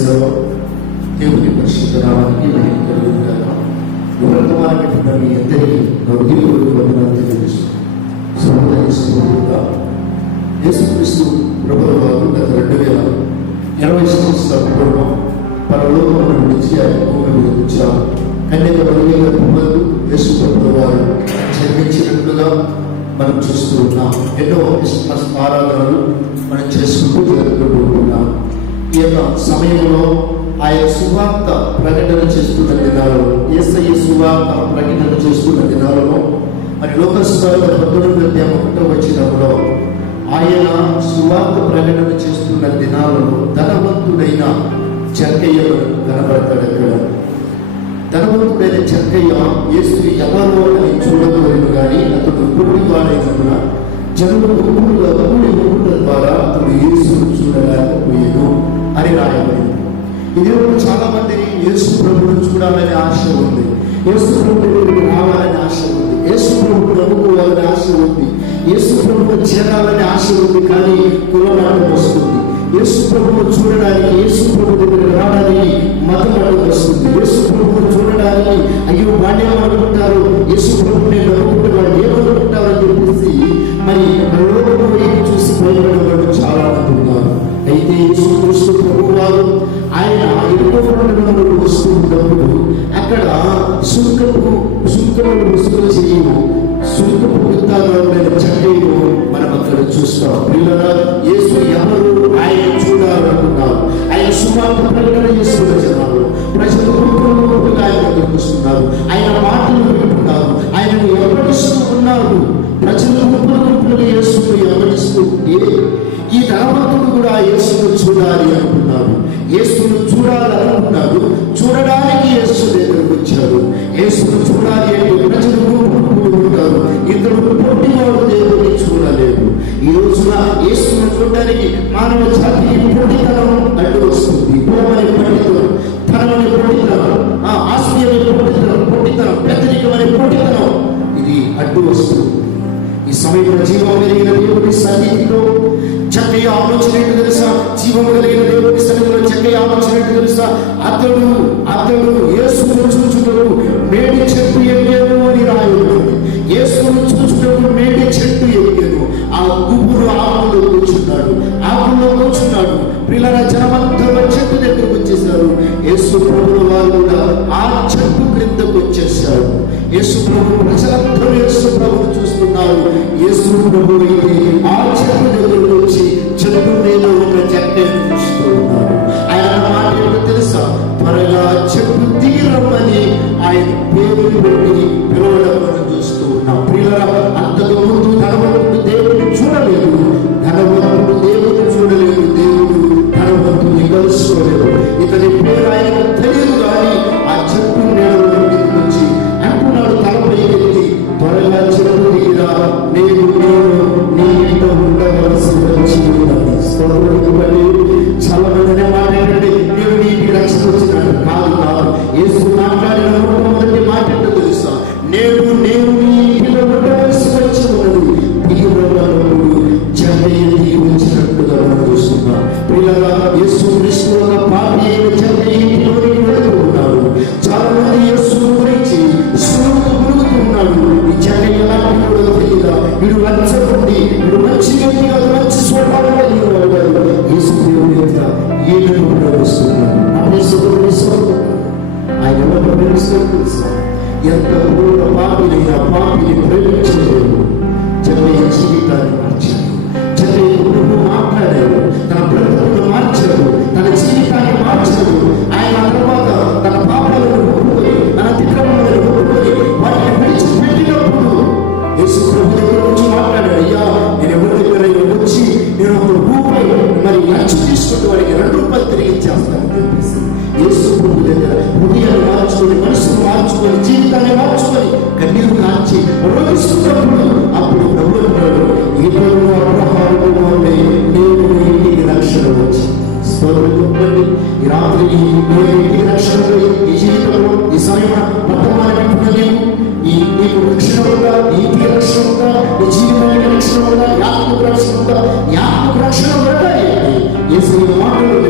ప్రైజలో దేవుని పరిశుద్ధ నామానికి నేను కలుగుతాను వర్తమానమైన మీ అందరికీ నా వందనాలు తెలియజేస్తున్నాను సముదాయ యేసుక్రీస్తు ప్రభుల వారు గత రెండు వేల ఇరవై సంవత్సరాల పూర్వం పరలోకమును విడిచి ఆయన భూమి మీద వచ్చారు కన్యక మరియు కుమారుడు యేసు ప్రభుల వారు జన్మించినట్లుగా మనం చూస్తూ ఉన్నాం. ఎన్నో క్రిస్మస్ ఆరాధనలు మనం చేసుకుంటూ జరుపుకుంటూ ఉన్నాం. ఈ యొక్క సమయంలో ఆయన సువార్త ప్రకటన చేస్తున్న దినాలు ఏసయ్య సువార్త ప్రకటన చేస్తున్న దినాలలో మరి లోకస్వార్త పంతొమ్మిది అధ్యాయం ఒకటో వచ్చినప్పుడు ఆయన సువార్త ప్రకటన చేస్తున్న దినాలలో ధనవంతుడైన చక్కయ్య కనబడతాడు అక్కడ ధనవంతుడైన చక్కయ్య యేసు ఎవరో అని చూడగలను కానీ అతడు గుడ్డివాడైనందున జనులు గుంపులుగా కూడి ద్వారా అతడు యేసును చూడలేకపోయాను అని రాయబడింది ఇది చాలా మందిని యేసు ప్రభువును చూడాలనే ఆశ ఉంది. యేసు ప్రభు రావాలని ఆశ ఉంది. యేసు ప్రభు నమ్ముకోవాలని ఆశ ఉంది. యేసు ప్రభు చేరాలని ఆశ ఉంది కానీ కులనాటం వస్తుంది. యేసు ప్రభువు చూడడానికి యేసు ప్రభు దగ్గర రావడానికి మతం అడుగు వస్తుంది. యేసు ప్రభువును చూడడానికి అయ్యో బాణ్యం అనుకుంటారు ప్రకటన చేస్తున్న జనాలు ప్రజలు గుంపులుగా ఆయన దగ్గరకు ఆయన మాటలు వింటున్నారు. ఆయనను ఎవరిస్తూ ఉన్నారు? ప్రజలు గుంపులు గుంపులుగా యేసును ఎవరిస్తూ ఉంటే ఈ ధనవంతుడు కూడా యేసును చూడాలి అనుకున్నాడు యేసును చూడాలనుకున్నాడు చూడడానికి యేసు దగ్గరకు వచ్చాడు యేసును చూడాలి సమయంలో జీవం కలిగిన దేవుడి సన్నిధిలో చక్కగా ఆలోచన ఏంటో తెలుసా? జీవం కలిగిన దేవుడి సన్నిధిలో చక్కగా ఆలోచన ఏంటో తెలుసా? అతడు అతడు యేసును చూచుటకు మేడి చెట్టు ఎక్కాను అని రాయడు యేసును చూచుటకు మేడి చెట్టు ఎక్కాను. ఆ గుబురు ఆకులో కూర్చున్నాడు. ఆకుల్లో కూర్చున్నాడు. పిల్లల జనమంతా చెట్టు దగ్గరకు వచ్చేసారు యేసు ప్రభుల వారు కూడా ఆ చెట్టు క్రిందకు వచ్చేసారు యేసు ప్రభు ప్రజలందరూ యేసు ప్రభువు చూస్తున్నారు. యేసు ప్రభు అయితే ప్రవేశిస్తున్నాడు ఆయన ఎవరు ప్రేమిస్తారు ఎంత పూర్ణ పాపిని ఆ పాపిని ప్రేమించలేదు జన జీవితాన్ని మార్చింది మోసుకొని జీవితాన్ని మోసుకొని కన్నీరు కాల్చి రోగిస్తున్నప్పుడు అప్పుడు ప్రభుత్వం ఈ రోజు అబ్రహాలు నేను మీ ఇంటికి రక్షణ వచ్చి స్తోత్రండి ఈ రాత్రి నేను ఇంటికి రక్షణ ఈ జీవితంలో ఈ సమయంలో వర్తమానమైన ఈ నీకు రక్షణ ఉందా? నీతి రక్షణ ఉందా? నీ జీవితానికి రక్షణ ఉందా? యాత్మకు రక్షణ ఉందా? యాత్మకు రక్షణ ఉందా? ఏ మాటలు